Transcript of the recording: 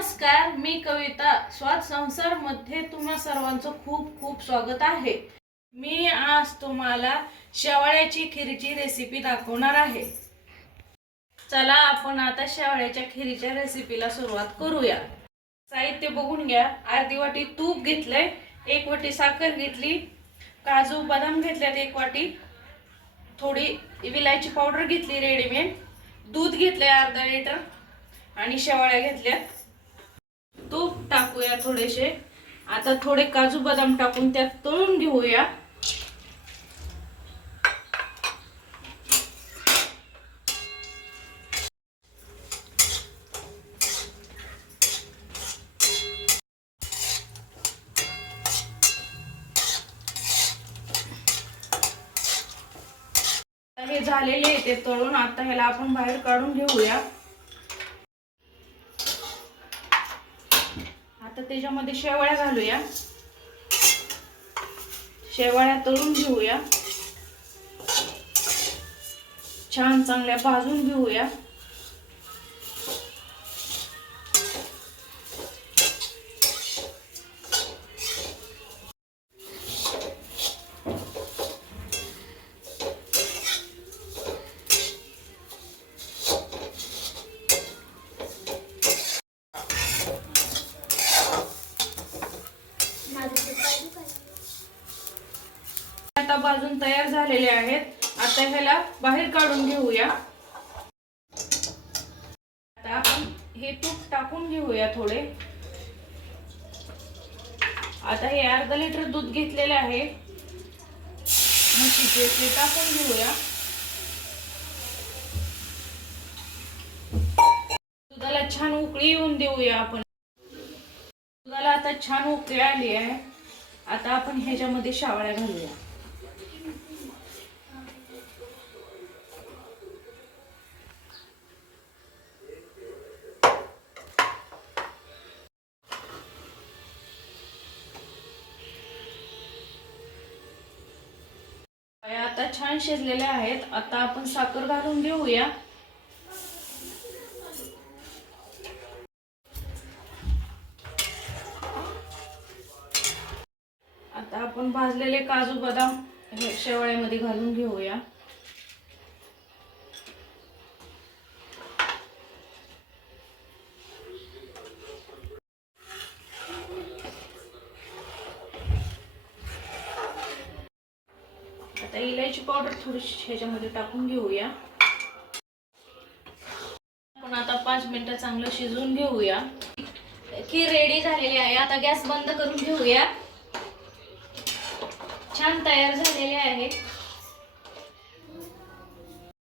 नमस्कार मी कविता स्वाद संसारमध्ये तुम्हा सर्वांचं खूप खूप स्वागत आहे. मी आज तुम्हाला शेवाळ्याची खिरीची रेसिपी दाखवणार आहे. चला आपण आता शेवाळ्याच्या खिरीच्या रेसिपीला सुरुवात करूया. साहित्य बघून घ्या. अर्धी वाटी तूप घेतलंय एक वाटी साखर घेतली काजू बदाम घेतल्यात एक वाटी थोडी विलायची पावडर घेतली रेडीमेड दूध घेतलंय अर्धा लिटर आणि शेवाळ्या घेतल्यात. तूप टाकूया थोडेसे. आता थोडे काजू बदाम टाकून त्यात तळून घेऊया. हे झालेले आहे ते तळून. आता ह्याला आपण बाहेर काढून घेऊया. आता त्याच्यामध्ये शेवळ्या घालूया. शेवाळ्या तळून घेऊया. छान चांगल्या भाजून घेऊया. आता भाजून तयार झालेले आहेत. आता ह्याला बाहेर काढून घेऊया. आता आपण हे तूप टाकून घेऊया थोडे. आता हे अर्धा लिटर दूध घेतलेले आहे. म्हशीचे ते टाकून घेऊया. दुधाला छान उकळी येऊन देऊया आपण. दुधाला आता छान उकळी आली आहे. आता आपण ह्याच्यामध्ये शावळ्या घालूया. आता छान शिजलेले आहेत. आता आपण साखर घालून घेऊया. आता आपण भाजलेले काजू बदाम हे शेवाळ्यामध्ये घालून घेऊया. आता इलायची पावडर थोडीशी ह्याच्यामध्ये टाकून घेऊया. आपण आता पाच मिनिटं चांगलं शिजवून घेऊया. खीर रेडी झालेली आहे. आता गॅस बंद करून घेऊया. छान तयार झालेले आहे